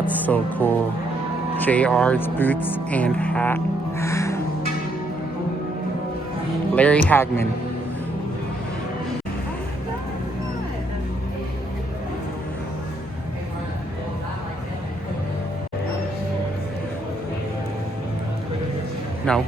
That's so cool. JR's boots and hat. Larry Hagman. No.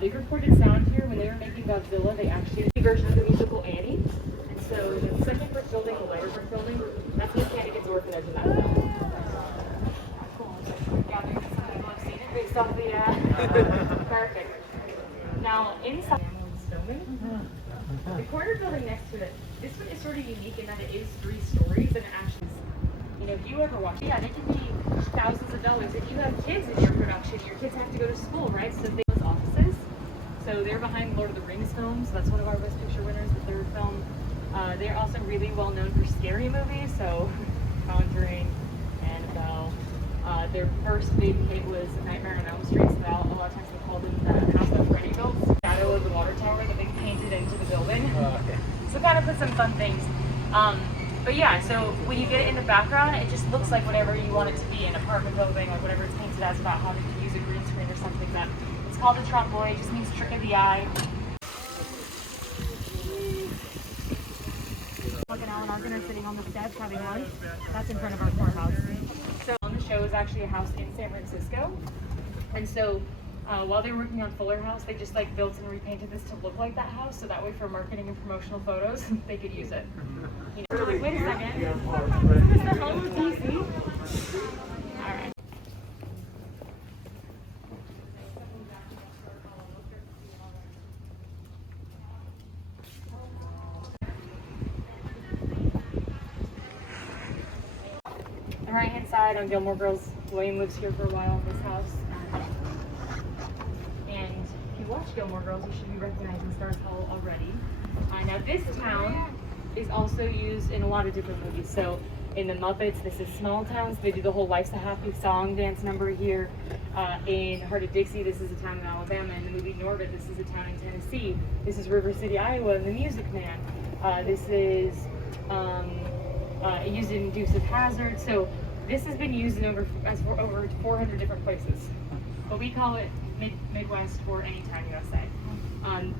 They recorded sound here when they were making Godzilla. They actually did a version of the musical Annie. And so the second brick building, the lighter brick building, that's the mechanic and orphanage in that film. Cool. Gathering some people have seen it based off the perfect. Now inside the corner building next to it, this one is sort of unique in that it is 3 stories and it actually, you know, if you ever watch, yeah, they can be thousands of dollars. If you have kids in your production, your kids have to go to school, right? So they have offices. So they're behind Lord of the Rings films. That's one of our Best Picture winners, the 3rd film. They're also really well known for scary movies, so Conjuring, Annabelle. Their first big hit was Nightmare on Elm Street. So a lot of times they called them the house that Freddy built, shadow of the water tower that they painted into the building. Okay. So kind of put some fun things. But yeah, so when you get it in the background, it just looks like whatever you want it to be, an apartment building or whatever it's painted as, about having to use a green screen or something. That it's called a tromboy. It just means trick of the eye. Look at Alan Arkin are sitting on the steps having lunch. That's in front of our courthouse. So on the show is actually a house in San Francisco, and so while they were working on Fuller House, they just like built and repainted this to look like that house, so that way for marketing and promotional photos, they could use it. You know, like, wait a second. Is this the home of DC? All right. The right-hand side on Gilmore Girls, William lives here for a while in this house. And if you watch Gilmore Girls, you should be recognizing Stars Hall already. Now this town is also used in a lot of different movies. So in The Muppets, this is Small Towns. They do the whole Life's a Happy song dance number here. In Heart of Dixie, this is a town in Alabama. In the movie Norbit, this is a town in Tennessee. This is River City, Iowa, in The Music Man. This is used in Dukes of Hazzard. So this has been used in over 400 different places. But we call it Midwest or Anytime USA.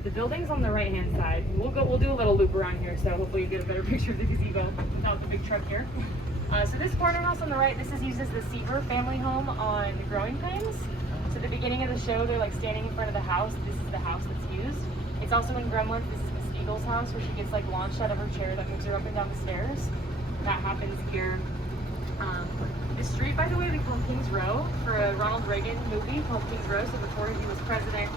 The buildings on the right-hand side, we'll do a little loop around here, so hopefully you get a better picture of the gazebo without the big truck here. So this corner house on the right, this is used as the Seaver family home on Growing Pains. So at the beginning of the show, they're like standing in front of the house. This is the house that's used. It's also in Gremlins. This is Miss Eagle's house, where she gets like launched out of her chair that moves her up and down the stairs. That happens here. This street, by the way, we call Kings Row for a Ronald Reagan movie called Kings Row. So before he was president,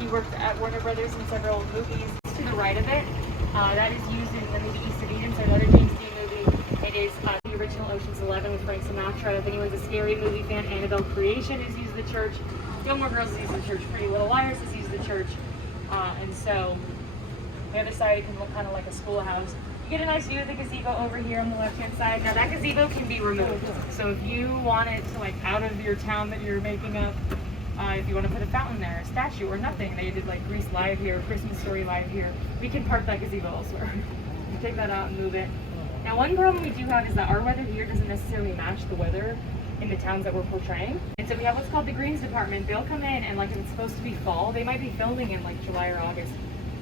he worked at Warner Brothers in several movies. To the right of it, that is used in the movie East of Eden, so another James Dean movie. It is the original Ocean's 11 with Frank Sinatra. If anyone's a scary movie fan, Annabelle Creation is used at the church. Gilmore Girls is used at the church. Pretty Little Liars is used at the church. And so the other side, it can look kind of like a schoolhouse. You get a nice view of the gazebo over here on the left-hand side. Now that gazebo can be removed. So if you want it to, like, out of your town that you're making up, if you want to put a fountain there, a statue, or nothing, they did like Grease live here, Christmas Story live here, we can park that gazebo elsewhere. You take that out and move it. Now one problem we do have is that our weather here doesn't necessarily match the weather in the towns that we're portraying. And so we have what's called the Greens Department. They'll come in and, like, if it's supposed to be fall, they might be filming in like July or August.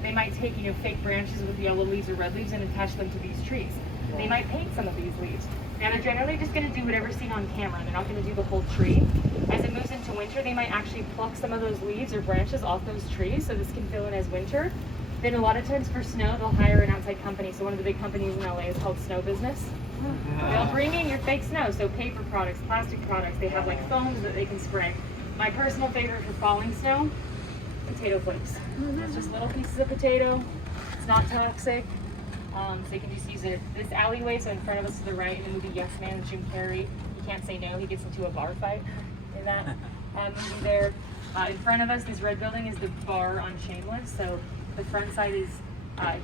They might take, you know, fake branches with yellow leaves or red leaves and attach them to these trees. They might paint some of these leaves. Now they're generally just going to do whatever's seen on camera. They're not going to do the whole tree. As it moves into winter, they might actually pluck some of those leaves or branches off those trees, so this can fill in as winter. Then a lot of times for snow, they'll hire an outside company. So one of the big companies in LA is called Snow Business. They'll bring in your fake snow, so paper products, plastic products. They have like foams that they can spray. My personal favorite for falling snow, potato flakes. It's just little pieces of potato. It's not toxic. So you can just use it this alleyway. So in front of us to the right, in the movie Yes Man with Jim Carrey, you can't say no. He gets into a bar fight in that movie there. In front of us, this red building is the bar on Shameless. So the front side is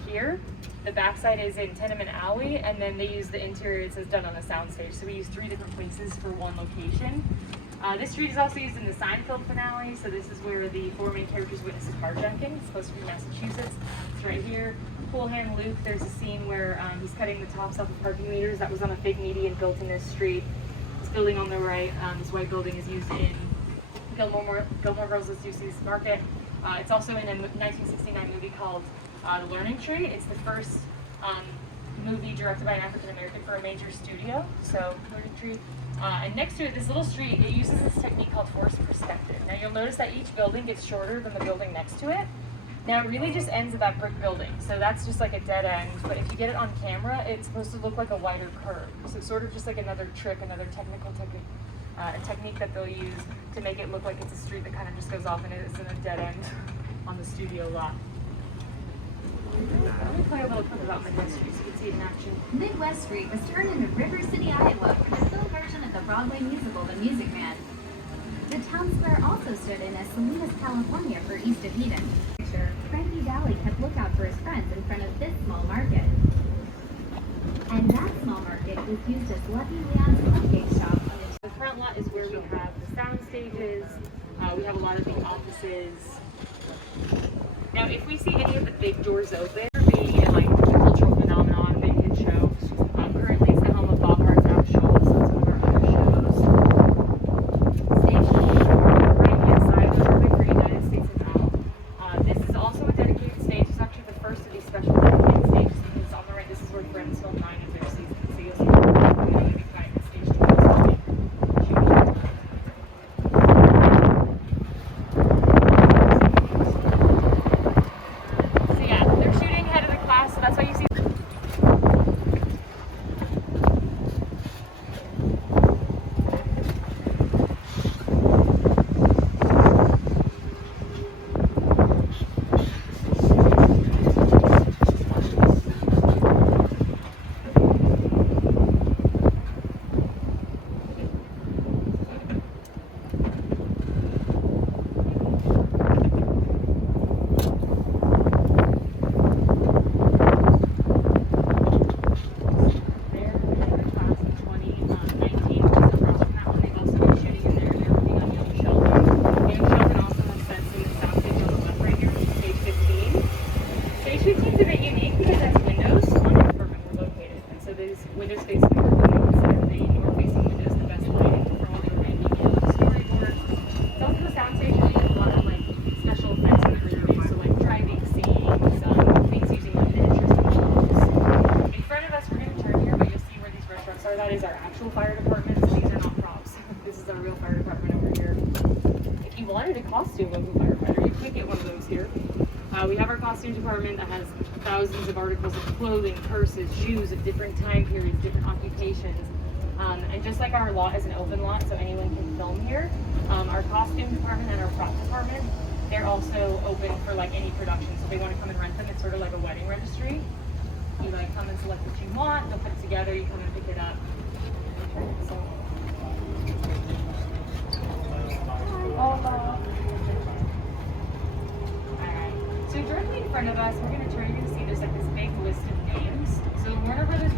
here. The back side is in Tenement Alley, and then they use the interior. It says done on a soundstage. So we use 3 different places for one location. This street is also used in the Seinfeld finale. So this is where the 4 main characters witness a carjacking. It's supposed to be Massachusetts. It's right here. Cool Hand Luke, there's a scene where he's cutting the tops off of parking meters. That was on a fake median built in this street. This building on the right, this white building, is used in Gilmore Girls' Lucy's Market. It's also in a 1969 movie called The Learning Tree. It's the first movie directed by an African American for a major studio. So Learning Tree. And next to it, this little street, it uses this technique called forced perspective. Now you'll notice that each building gets shorter than the building next to it. Now it really just ends at that brick building, so that's just like a dead end, but if you get it on camera, it's supposed to look like a wider curve. So it's sort of just like another trick, another technical technique, a technique that they'll use to make it look like it's a street that kind of just goes off and it's in a dead end on the studio lot. Let me play a little clip about Midwest Street so you can see it in action. Midwest Street was turned into River City, Iowa for the film version of the Broadway musical The Music Man. The town square also stood in as Salinas, California for East of Eden. Frankie Valli kept lookout for his friends in front of this small market. And that small market was used as Lucky Leon's cupcake shop. The front lot is where we have the sound stages. We have a lot of the offices. Now, if we see any of the big doors open, being like a cultural phenomenon, big hit show. Currently, it's the home of Bob Hart's Out Shows. That's one of our other shows. Stage right-hand side, which are for United States and Out. This is also a dedicated stage. It's actually the first of these special dedicated stages because on the right, this is where Friends filmed 9 of their seasons. So you'll see a really big guy in the stage to So yeah, they're shooting ahead of the class, so that's why you see. That is our actual fire department. So these are not props. This is our real fire department over here. If you wanted a costume of a firefighter, you could get one of those here. We have our costume department that has thousands of articles of clothing, purses, shoes of different time periods, different occupations. And just like our lot is an open lot, so anyone can film here, our costume department and our prop department, they're also open for like any production. So if they want to come and rent them, it's sort of like a wedding registry. You like come and select what you want, they'll put it together, you come and pick it up. So. Alright, so directly in front of us, we're going to turn, you're going to see there's like this big list of names. So Warner Brothers